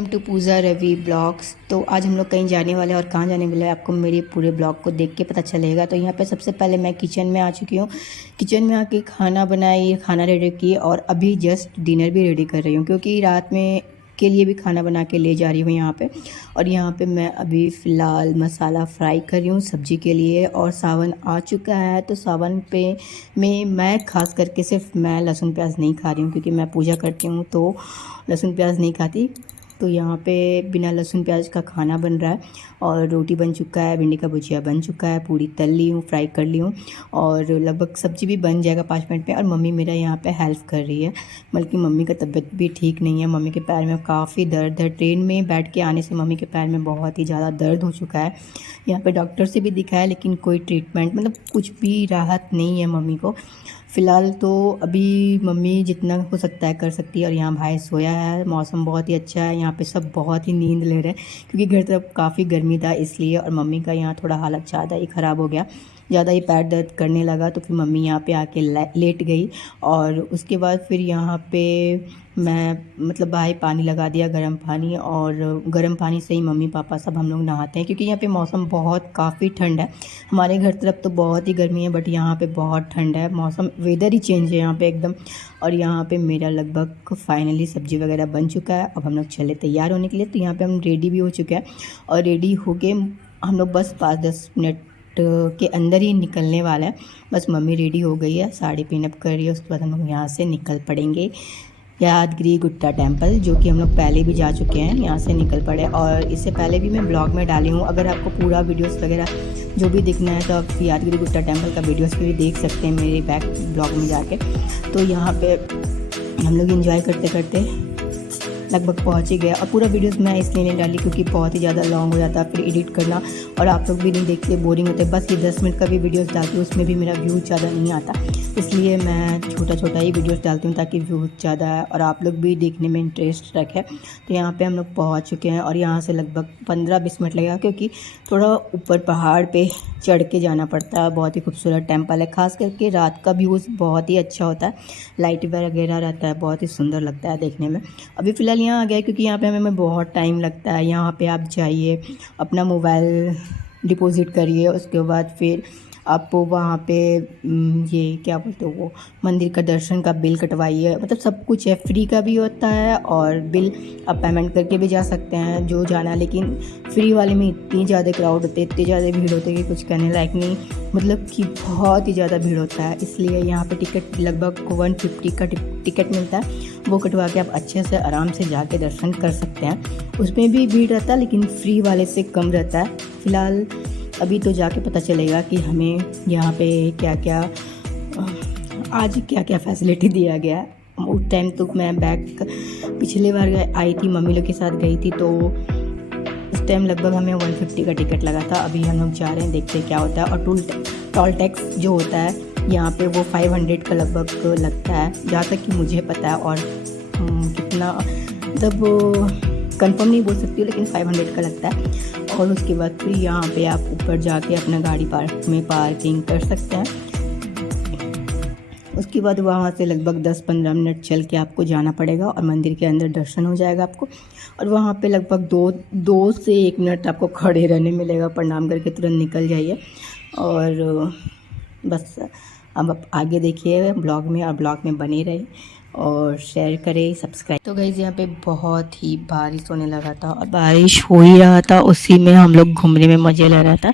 Welcome to Pooja Ravi blogs. तो आज हम लोग कहीं जाने वाले हैं और कहाँ जाने वाले हैं आपको मेरे पूरे ब्लॉग को देख के पता चलेगा। तो यहाँ पे सबसे पहले मैं किचन में आ चुकी हूँ। किचन में आके खाना बनाई, खाना रेडी की और अभी जस्ट डिनर भी रेडी कर रही हूँ क्योंकि रात में के लिए भी खाना बना के ले जा रही हूँ यहाँ पे। और यहाँ पे मैं अभी फ़िलहाल मसाला फ्राई कर रही हूँ सब्ज़ी के लिए। और सावन आ चुका है तो सावन पे मैं ख़ास करके सिर्फ मैं लहसुन प्याज नहीं खा रही हूँ क्योंकि मैं पूजा करती हूँ तो लहसुन प्याज नहीं खाती। तो यहाँ पे बिना लहसुन प्याज का खाना बन रहा है और रोटी बन चुका है, भिंडी का भुजिया बन चुका है, पूरी तल ली हूँ, फ्राई कर ली हूँ और लगभग सब्ज़ी भी बन जाएगा 5 मिनट में। और मम्मी मेरा यहाँ पे हेल्प कर रही है, बल्कि मम्मी का तबीयत भी ठीक नहीं है। मम्मी के पैर में काफ़ी दर्द है। ट्रेन में बैठ के आने से मम्मी के पैर में बहुत ही ज़्यादा दर्द हो चुका है। यहाँ पे डॉक्टर से भी दिखाया लेकिन कोई ट्रीटमेंट मतलब कुछ भी राहत नहीं है मम्मी को। फ़िलहाल तो अभी मम्मी जितना हो सकता है कर सकती है। और यहाँ भाई सोया है, मौसम बहुत ही अच्छा है, यहाँ पे सब बहुत ही नींद ले रहे हैं क्योंकि घर तरफ काफ़ी गर्मी था इसलिए। और मम्मी का यहाँ थोड़ा हालत ज़्यादा ही ख़राब हो गया, ज़्यादा ही पैर दर्द करने लगा तो फिर मम्मी यहाँ पे आके लेट गई। और उसके बाद फिर यहाँ पे मैं मतलब भाई पानी लगा दिया, गर्म पानी, और गर्म पानी से ही मम्मी पापा सब हम लोग नहाते हैं क्योंकि यहाँ पे मौसम बहुत काफ़ी ठंड है। हमारे घर तरफ तो बहुत ही गर्मी है बट यहाँ पे बहुत ठंड है, मौसम वेदर ही चेंज है यहाँ पे एकदम। और यहाँ पे मेरा लगभग फाइनली सब्ज़ी वगैरह बन चुका है। अब हम लोग चले तैयार होने के लिए। तो यहाँ पे हम रेडी भी हो चुके हैं और रेडी हो के हम लोग बस 5-10 मिनट के अंदर ही निकलने वाला है। बस मम्मी रेडी हो गई है, साड़ी पिनअप कर रही है, उसके बाद हम लोग यहाँ से निकल पड़ेंगे यादगिरी गुट्टा टेम्पल, जो कि हम लोग पहले भी जा चुके हैं। यहाँ से निकल पड़े और इससे पहले भी मैं ब्लॉग में डाली हूँ। अगर आपको पूरा वीडियोस वगैरह जो भी दिखना है तो आप यादगिरी गुट्टा टेम्पल का वीडियोस भी देख सकते हैं मेरे बैक ब्लॉग में जाके। तो यहाँ पे हम लोग एंजॉय करते करते लगभग पहुँच ही गया। और पूरा वीडियोस मैं इसलिए नहीं डाली क्योंकि बहुत ही ज़्यादा लॉन्ग हो जाता है फिर एडिट करना, और आप लोग भी नहीं देखते, बोरिंग होते। बस ये 10 मिनट का भी वीडियोस डालती हूँ, उसमें भी मेरा व्यूज़ ज़्यादा नहीं आता, इसलिए मैं छोटा छोटा ही वीडियोस डालती हूँ ताकि व्यूज़ ज़्यादा है और आप लोग भी देखने में इंटरेस्ट रखें। तो यहाँ पे हम लोग पहुँच चुके हैं और यहाँ से लगभग 15-20 मिनट लगेगा क्योंकि थोड़ा ऊपर पहाड़ पे चढ़ के जाना पड़ता है। बहुत ही खूबसूरत टेम्पल है, खास करके रात का व्यूज़ बहुत ही अच्छा होता है, लाइट वगैरह रहता है, बहुत ही सुंदर लगता है देखने में। अभी फ़िलहाल यहाँ आ गया क्योंकि यहाँ पे हमें बहुत टाइम लगता है। यहाँ पे आप जाइए, अपना मोबाइल डिपॉजिट करिए, उसके बाद फिर आप वहाँ पे ये क्या बोलते हो वो मंदिर का दर्शन का बिल कटवाइए। मतलब सब कुछ है, फ्री का भी होता है और बिल आप पेमेंट करके भी जा सकते हैं जो जाना। लेकिन फ्री वाले में इतनी ज़्यादा क्राउड होते, इतनी ज़्यादा भीड़ होती है कि कुछ कहने लायक नहीं, मतलब कि बहुत ही ज़्यादा भीड़ होता है। इसलिए यहाँ पे टिकट लगभग 150 का टिकट मिलता है, वो कटवा के आप अच्छे से आराम से जाके दर्शन कर सकते हैं। उसमें भी भीड़ रहता है लेकिन फ्री वाले से कम रहता है। फ़िलहाल अभी तो जाके पता चलेगा कि हमें यहाँ पे क्या क्या आज क्या क्या फैसिलिटी दिया गया है। उस टाइम तो मैं पिछले बार आई थी, मम्मी लोग के साथ गई थी, तो उस टाइम लगभग हमें 150 का टिकट लगा था। अभी हम लोग जा रहे हैं, देखते हैं क्या होता है। और टोल टैक्स जो होता है यहाँ पे वो 500 का लगभग लगता है जहाँ तक कि मुझे पता है। और कितना मतलब कंफर्म नहीं बोल सकती हूँ लेकिन 500 का लगता है। और उसके बाद फिर यहाँ पे आप ऊपर जाके अपना गाड़ी पार्किंग कर सकते हैं। उसके बाद वहाँ से लगभग 10-15 मिनट चल के आपको जाना पड़ेगा और मंदिर के अंदर दर्शन हो जाएगा आपको। और वहाँ पे लगभग 2 से 1 मिनट आपको खड़े रहने मिलेगा, प्रणाम करके तुरंत निकल जाइए। और बस अब आप आगे देखिए ब्लॉग में, और ब्लॉग में बने रहे और शेयर करें, सब्सक्राइब। तो गाइस यहाँ पे बहुत ही बारिश होने लगा था और बारिश हो ही रहा था, उसी में हम लोग घूमने में मज़े ले रहा था।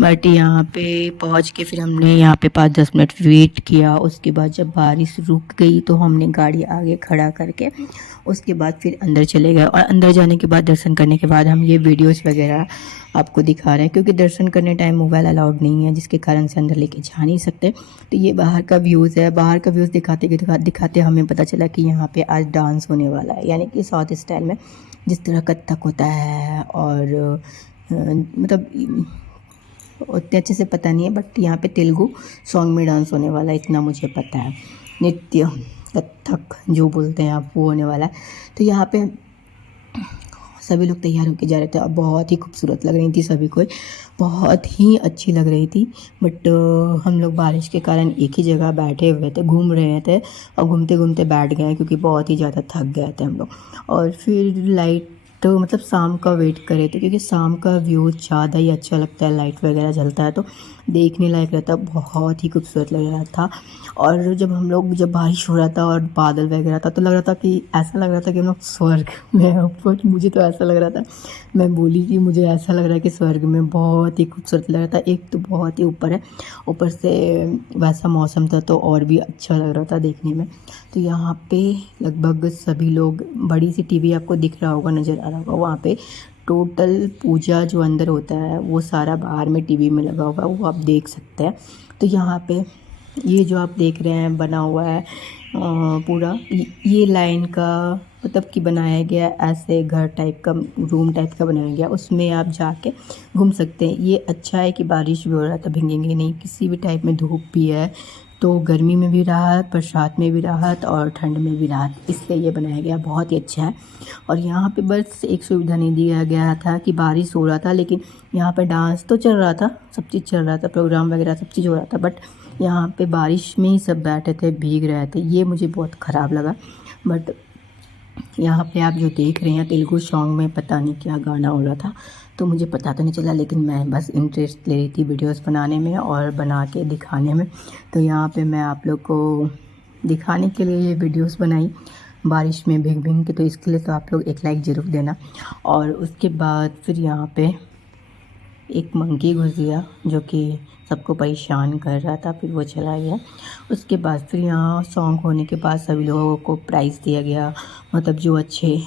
बट यहाँ पे पहुँच के फिर हमने यहाँ पे 5-10 मिनट वेट किया। उसके बाद जब बारिश रुक गई तो हमने गाड़ी आगे खड़ा करके उसके बाद फिर अंदर चले गए। और अंदर जाने के बाद दर्शन करने के बाद हम ये वीडियोस वगैरह आपको दिखा रहे हैं क्योंकि दर्शन करने टाइम मोबाइल अलाउड नहीं है, जिसके कारण से अंदर लेके जा नहीं सकते। तो ये बाहर का व्यूज़ है, बाहर का व्यूज़ दिखाते हमें पता चला कि यहाँ पे आज डांस होने वाला है, यानी कि साउथ स्टाइल में जिस तरह कथक होता है। और मतलब उतने अच्छे से पता नहीं है बट यहाँ पे तेलुगु सॉन्ग में डांस होने वाला है, इतना मुझे पता है। नृत्य कथक जो बोलते हैं आप, वो होने वाला है। तो यहाँ पे सभी लोग तैयार होके जा रहे थे और बहुत ही खूबसूरत लग रही थी, सभी को बहुत ही अच्छी लग रही थी। बट हम लोग बारिश के कारण एक ही जगह बैठे हुए थे, घूम रहे थे और घूमते घूमते बैठ गए क्योंकि बहुत ही ज़्यादा थक गए थे हम लोग। और फिर लाइट तो मतलब शाम का वेट कर रहे थे, क्योंकि शाम का व्यू ज़्यादा ही अच्छा लगता है, लाइट वगैरह जलता है तो देखने लायक रहता है, बहुत ही खूबसूरत लग रहा था। और जब बारिश हो रहा था और बादल वगैरह था तो लग रहा था कि ऐसा लग रहा था कि हम लोग स्वर्ग में हैं ऊपर। मुझे तो ऐसा लग रहा था, मैं बोली कि मुझे ऐसा लग रहा है कि स्वर्ग में, बहुत ही खूबसूरत लग रहा था। एक तो बहुत ही ऊपर है, ऊपर से वैसा मौसम था तो और भी अच्छा लग रहा था देखने में। तो यहाँ पे लगभग सभी लोग, बड़ी सी टीवी आपको दिख रहा होगा, नज़र आ रहा होगा, वहाँ पे टोटल पूजा जो अंदर होता है वो सारा बाहर में टीवी में लगा होगा, वो आप देख सकते हैं। तो यहाँ पे ये जो आप देख रहे हैं बना हुआ है पूरा ये लाइन का, मतलब कि बनाया गया ऐसे घर टाइप का, रूम टाइप का बनाया गया, उसमें आप जाके घूम सकते हैं। ये अच्छा है कि बारिश भी हो रहा था, भीगेंगे नहीं, किसी भी टाइप में धूप भी है तो गर्मी में भी राहत, बरसात में भी राहत और ठंड में भी राहत, इसलिए ये बनाया गया, बहुत ही अच्छा है। और यहाँ पे बस एक सुविधा नहीं दिया गया था कि बारिश हो रहा था, लेकिन यहाँ पे डांस तो चल रहा था, सब चीज़ चल रहा था, प्रोग्राम वगैरह सब चीज़ हो रहा था, बट यहाँ पे बारिश में ही सब बैठे थे, भीग रहे थे, ये मुझे बहुत ख़राब लगा। बट यहाँ पे आप जो देख रहे हैं तेलुगु सॉन्ग में पता नहीं क्या गाना हो रहा था, तो मुझे पता तो नहीं चला, लेकिन मैं बस इंटरेस्ट ले रही थी वीडियोस बनाने में और बना के दिखाने में। तो यहाँ पे मैं आप लोग को दिखाने के लिए ये वीडियोस बनाई बारिश में भीग भीग के, तो इसके लिए तो आप लोग एक लाइक ज़रूर देना। और उसके बाद फिर यहाँ पे एक मंकी घुस गया जो कि सबको परेशान कर रहा था, फिर वो चला गया। उसके बाद फिर यहाँ सॉन्ग होने के बाद सभी लोगों को प्राइज़ दिया गया, मतलब जो अच्छे,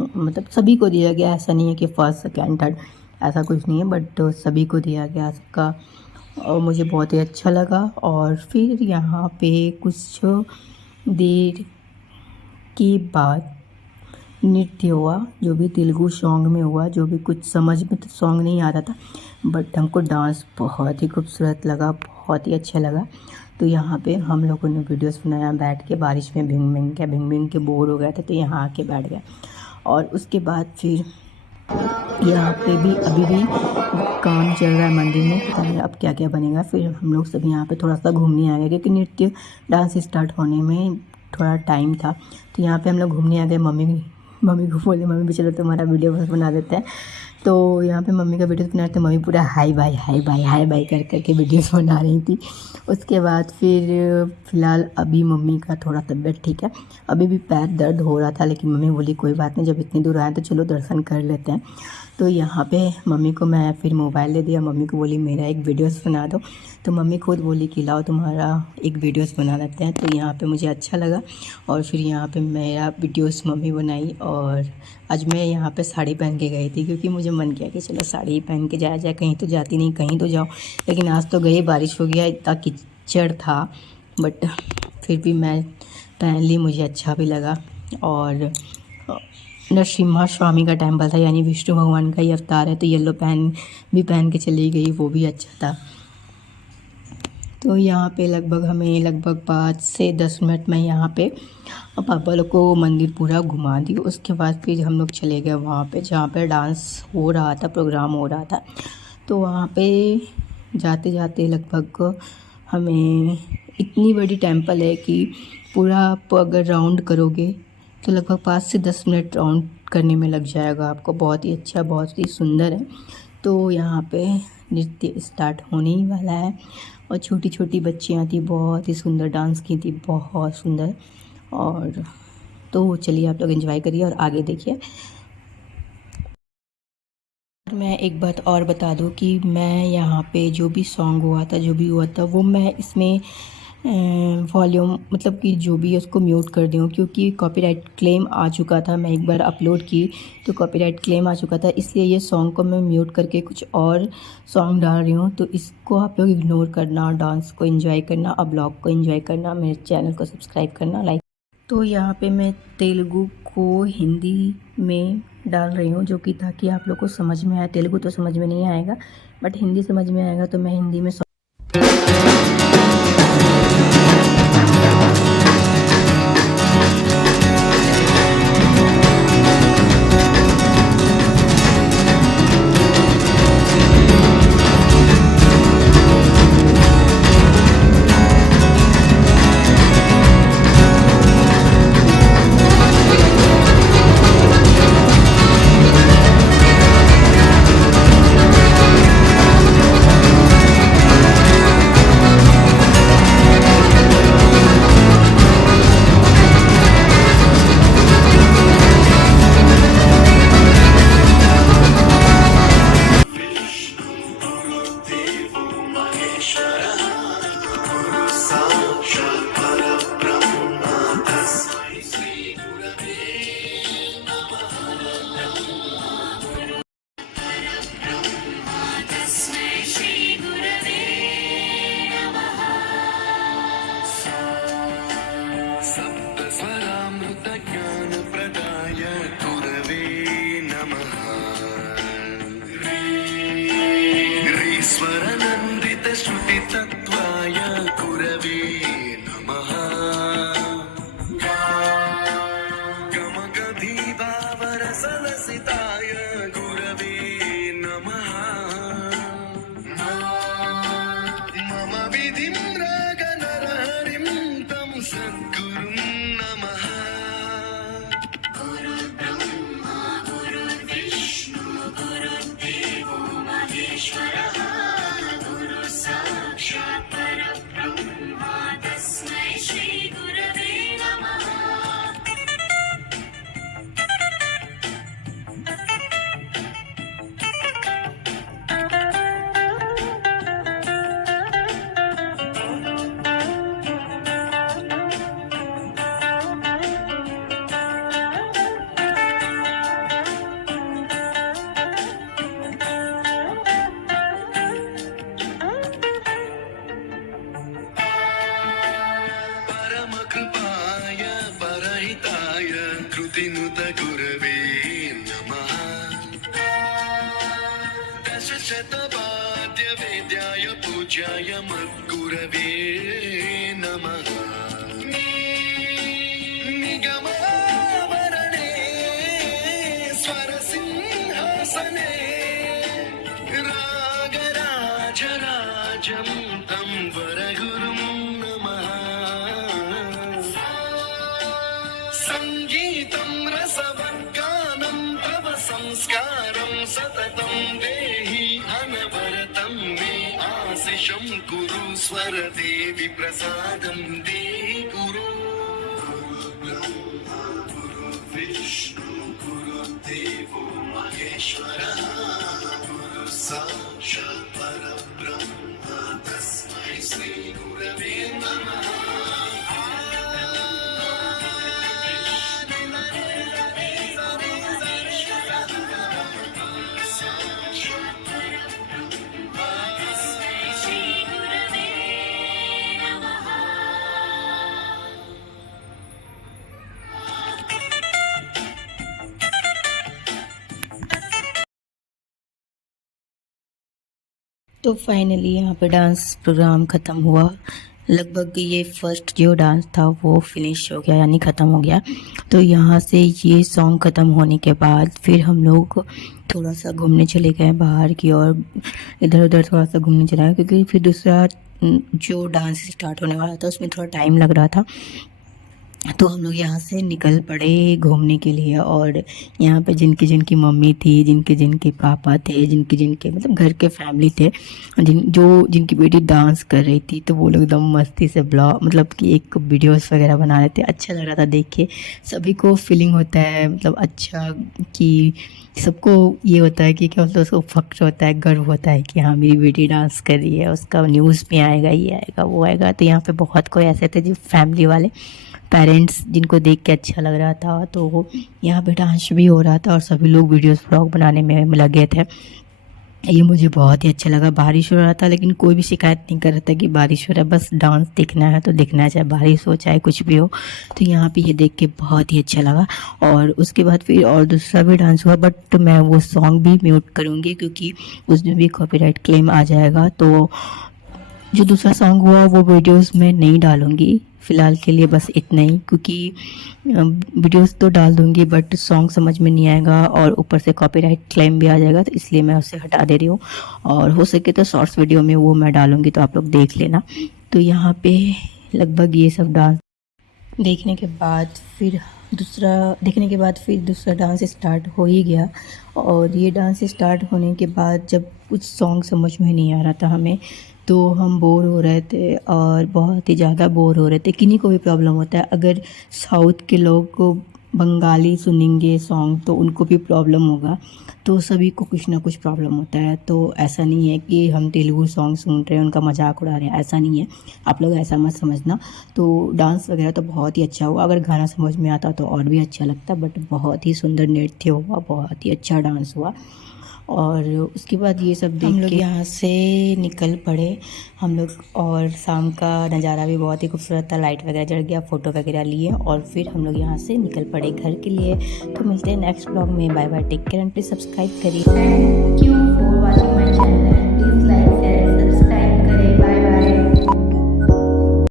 मतलब सभी को दिया गया, ऐसा नहीं है कि फर्स्ट सेकेंड थर्ड, ऐसा कुछ नहीं है, बट सभी को दिया गया सबका, और मुझे बहुत ही अच्छा लगा। और फिर यहाँ पे कुछ देर के बाद नृत्य हुआ, जो भी तेलुगु सॉन्ग में हुआ, जो भी, कुछ समझ में तो सॉन्ग नहीं आ रहा था, बट हमको डांस बहुत ही खूबसूरत लगा, बहुत ही अच्छा लगा। तो यहाँ पे हम लोगों ने वीडियोस बनाया बैठ के, बारिश में भीग भीग के बोर हो गया था तो यहाँ आके बैठ गया। और उसके बाद फिर यहाँ पे भी अभी भी काम चल रहा है मंदिर में, पता नहीं अब क्या क्या बनेगा। फिर हम लोग सब यहाँ पे थोड़ा सा घूमने आ गए, क्योंकि नृत्य डांस स्टार्ट होने में थोड़ा टाइम था, तो यहाँ पे हम लोग घूमने आ गए। मम्मी को बोले, मम्मी भी चलो तुम्हारा वीडियो बस बना देते हैं। तो यहाँ पे मम्मी का वीडियो बना रहे थे, मम्मी पूरा high by high by high by कर करके वीडियोस बना रही थी। उसके बाद फिर फ़िलहाल अभी मम्मी का थोड़ा तबीयत ठीक है, अभी भी पैर दर्द हो रहा था, लेकिन मम्मी बोली कोई बात नहीं, जब इतनी दूर आए तो चलो दर्शन कर लेते हैं। तो यहाँ पे मम्मी को मैं फिर मोबाइल दे दिया, मम्मी को बोली मेरा एक वीडियोस बना दो, तो मम्मी खुद बोली कि लाओ तुम्हारा एक वीडियोस बना लेते हैं। तो यहाँ पे मुझे अच्छा लगा, और फिर यहाँ पे मेरा वीडियोस मम्मी बनाई। और आज मैं यहाँ पे साड़ी पहन के गई थी, क्योंकि मुझे मन किया कि चलो साड़ी पहन के जाया जाए, कहीं तो जाती नहीं, कहीं तो जाओ, लेकिन आज तो गई, बारिश हो गया, इतना कीचड़ था, बट फिर भी मैं पहन ली, मुझे अच्छा भी लगा। और नरसिम्हा स्वामी का टेम्पल था, यानी विष्णु भगवान का ही अवतार है, तो येलो पहन के चली गई, वो भी अच्छा था। तो यहाँ पे लगभग 5 से 10 मिनट में यहाँ पे पापा लोग को मंदिर पूरा घुमा दी। उसके बाद फिर हम लोग चले गए वहाँ पे जहाँ पे डांस हो रहा था, प्रोग्राम हो रहा था। तो वहाँ पे जाते जाते लगभग हमें, इतनी बड़ी टेम्पल है कि पूरा आप अगर राउंड करोगे तो लगभग 5 से 10 मिनट राउंड करने में लग जाएगा आपको, बहुत ही अच्छा, बहुत ही सुंदर है। तो यहाँ पे नृत्य स्टार्ट होने ही वाला है, और छोटी छोटी बच्चियाँ थी, बहुत ही सुंदर डांस की थी, बहुत सुंदर। और तो चलिए आप लोग एंजॉय करिए और आगे देखिए। मैं एक बात और बता दूं कि मैं यहाँ पे जो भी सॉन्ग हुआ था वो मैं इसमें वॉल्यूम, मतलब कि जो भी है उसको म्यूट कर दी हूँ, क्योंकि कॉपीराइट क्लेम आ चुका था। मैं एक बार अपलोड की तो कॉपीराइट क्लेम आ चुका था, इसलिए ये सॉन्ग को मैं म्यूट करके कुछ और सॉन्ग डाल रही हूँ। तो इसको आप लोग इग्नोर करना, डांस को एंजॉय करना और ब्लॉग को एंजॉय करना, मेरे चैनल को सब्सक्राइब करना, लाइक। तो यहाँ पे मैं तेलुगु को हिंदी में डाल रही हूँ, जो कि ताकि आप लोग को समझ में आए। तेलुगु तो समझ में नहीं आएगा, बट हिंदी समझ में आएगा, तो मैं हिंदी में शान्तिनुत गुरवे नमः दशशतवाद्यवेद्याय पूज्याय मद्गुरवे नमः निगमावरणे स्वरसिंहासने रागराजराजं तं वरगुरुं नमः सङ्गीतं रसवर्गानं तव संस्कारं सततं देहि अनवरतं मे आशिषं कुरु स्वरदेवि प्रसादं देहि कुरु ब्रह्मा गुरु विष्णु गुरुदेवो महेश्वरः गुरु साक्षात् परब्रह्म तस्मै श्री गुरवे नमः तो फाइनली यहाँ पे डांस प्रोग्राम ख़त्म हुआ। लगभग ये फर्स्ट जो डांस था वो फिनिश हो गया, यानी ख़त्म हो गया। तो यहाँ से ये सॉन्ग ख़त्म होने के बाद फिर हम लोग थोड़ा सा घूमने चले गए बाहर की ओर, इधर उधर थोड़ा सा घूमने चला गया, क्योंकि फिर दूसरा जो डांस स्टार्ट होने वाला था उसमें थोड़ा टाइम लग रहा था। तो हम लोग यहाँ से निकल पड़े घूमने के लिए। और यहाँ पे जिनकी जिनकी मम्मी थी, जिनके जिनके पापा थे, जिनके जिनके मतलब घर के फैमिली थे, जिनकी बेटी डांस कर रही थी, तो वो लोग एकदम मस्ती से ब्लॉग मतलब कि एक वीडियोस वगैरह बना रहे थे। अच्छा लग रहा था देख के। सभी को फीलिंग होता है मतलब अच्छा, कि सबको ये होता है कि क्या मतलब उसको फ़ख्र होता है, गर्व होता है कि हाँ मेरी बेटी डांस कर रही है, उसका न्यूज़ में आएगा, ये आएगा वो आएगा। तो यहाँ पे बहुत कोई ऐसे थे जो फैमिली वाले पेरेंट्स जिनको देख के अच्छा लग रहा था। तो यहाँ पे डांस भी हो रहा था और सभी लोग वीडियोस व्लॉग बनाने में लगे थे। ये मुझे बहुत ही अच्छा लगा। बारिश हो रहा था लेकिन कोई भी शिकायत नहीं कर रहा था कि बारिश हो रहा है, बस डांस देखना है तो देखना है, चाहे बारिश हो चाहे कुछ भी हो। तो यहाँ पे ये देख के बहुत ही अच्छा लगा। और उसके बाद फिर और दूसरा भी डांस हुआ, बट मैं वो सॉन्ग भी म्यूट करूँगी क्योंकि उसमें भी कॉपीराइट क्लेम आ जाएगा। तो जो दूसरा सॉन्ग हुआ वो वीडियोस में नहीं डालूँगी फ़िलहाल के लिए, बस इतना ही, क्योंकि वीडियोस तो डाल दूँगी बट सॉन्ग समझ में नहीं आएगा और ऊपर से कॉपीराइट क्लेम भी आ जाएगा, तो इसलिए मैं उसे हटा दे रही हूँ। और हो सके तो शॉर्ट्स वीडियो में वो मैं डालूँगी, तो आप लोग देख लेना। तो यहाँ पे लगभग ये सब डांस देखने के बाद फिर दूसरा डांस स्टार्ट हो ही गया। और ये डांस स्टार्ट होने के बाद जब कुछ सॉन्ग समझ में नहीं आ रहा था हमें, तो हम बोर हो रहे थे और बहुत ही ज़्यादा बोर हो रहे थे। किन्हीं को भी प्रॉब्लम होता है, अगर साउथ के लोग बंगाली सुनेंगे सॉन्ग तो उनको भी प्रॉब्लम होगा। तो सभी को कुछ ना कुछ प्रॉब्लम होता है। तो ऐसा नहीं है कि हम तेलुगु सॉन्ग सुन रहे हैं उनका मजाक उड़ा रहे हैं, ऐसा नहीं है, आप लोग ऐसा मत समझना। तो डांस वगैरह तो बहुत ही अच्छा हुआ। अगर गाना समझ में आता तो और भी अच्छा लगता, बट बहुत ही सुंदर नृत्य हुआ, बहुत ही अच्छा डांस हुआ। और उसके बाद ये सब देख हम लोग यहाँ से निकल पड़े हम लोग। और शाम का नज़ारा भी बहुत ही खूबसूरत था, लाइट वगैरह जल गया, फ़ोटो वगैरह लिए और फिर हम लोग यहाँ से निकल पड़े घर के लिए। तो मिलते हैं नेक्स्ट ब्लॉग में। Bye bye, take care and please subscribe करिए। Thank you for watching my channel, please like share